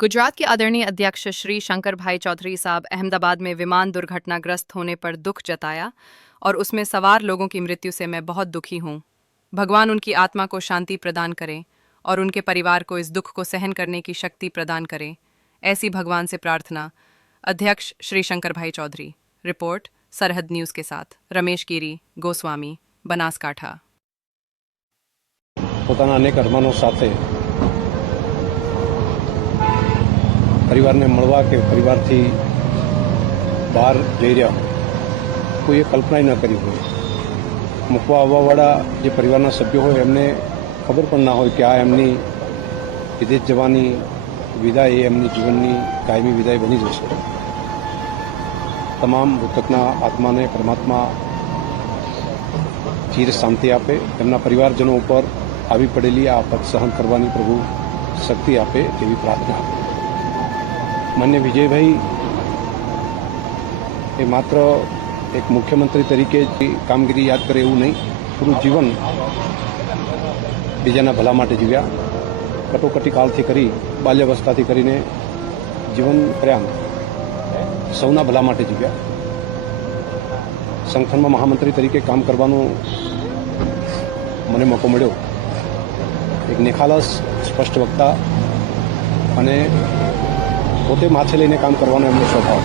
गुजरात के आदरणीय अध्यक्ष श्री शंकर भाई चौधरी साहब अहमदाबाद में विमान दुर्घटनाग्रस्त होने पर दुख जताया और उसमें सवार लोगों की मृत्यु से मैं बहुत दुखी हूँ भगवान उनकी आत्मा को शांति प्रदान करें और उनके परिवार को इस दुख को सहन करने की शक्ति प्रदान करें ऐसी भगवान से प्रार्थना अध्यक्ष श्री शंकर भाई चौधरी रिपोर्ट सरहद न्यूज़ के साथ रमेश गिरी गोस्वामी बनासकाठा પોતાના અનેક અરમાનો સાથે પરિવારને મળવા કે પરિવારથી બહાર જઈ રહ્યા હોય, કોઈએ કલ્પના ન કરી હોય. મૂકવા આવવાવાળા જે પરિવારના સભ્યો હોય, એમને ખબર પણ ના હોય કે આ એમની વિદેશ જવાની વિદાય, એ એમની જીવનની કાયમી વિદાય બની જશે. તમામ મૃતકના આત્માને પરમાત્મા ચીર શાંતિ આપે, તેમના પરિવારજનો ઉપર આવી પડેલી આ આફત સહન કરવાની પ્રભુ શક્તિ આપે તેવી પ્રાર્થના માન્ય વિજયભાઈ, એ માત્ર એક મુખ્યમંત્રી તરીકે જ કામગીરી યાદ કરે એવું નહીં. પૂરું જીવન બીજાના ભલા માટે જીવ્યા. કટોકટી કાળથી કરી, બાલ્યાવસ્થાથી કરીને જીવન કર્યા સૌના ભલા માટે જીવ્યા. સંગઠનમાં મહામંત્રી તરીકે કામ કરવાનો મને મોકો મળ્યો. એક નિખાલસ, સ્પષ્ટ વક્તા અને પોતે માથે લઈને કામ કરવાનો એમનો સ્વભાવ.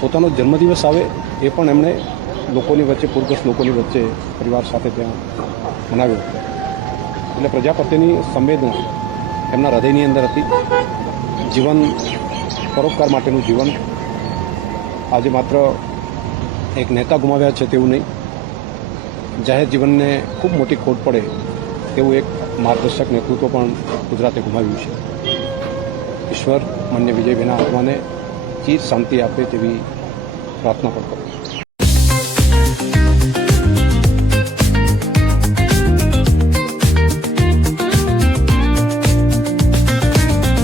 પોતાનો જન્મદિવસ આવે એ પણ એમણે લોકોની વચ્ચે, પૂરગ્રસ્ત લોકોની વચ્ચે, પરિવાર સાથે ત્યાં મનાવ્યો. એટલે પ્રજા પ્રત્યેની સંવેદના એમના હૃદયની અંદર હતી. જીવન પરોપકાર માટેનું જીવન. આજે માત્ર એક નેતા ગુમાવ્યા છે તેવું નહીં. જાહેર જીવનને ખૂબ મોટી ખોટ પડે તેવું એક માર્ગદર્શક નેતૃત્વ પણ ગુજરાતે ગુમાવ્યું છે. ઈશ્વર માન્ય વિજયભાઈના આત્માને ચીર શાંતિ આપે તેવી પ્રાર્થના પણ કરું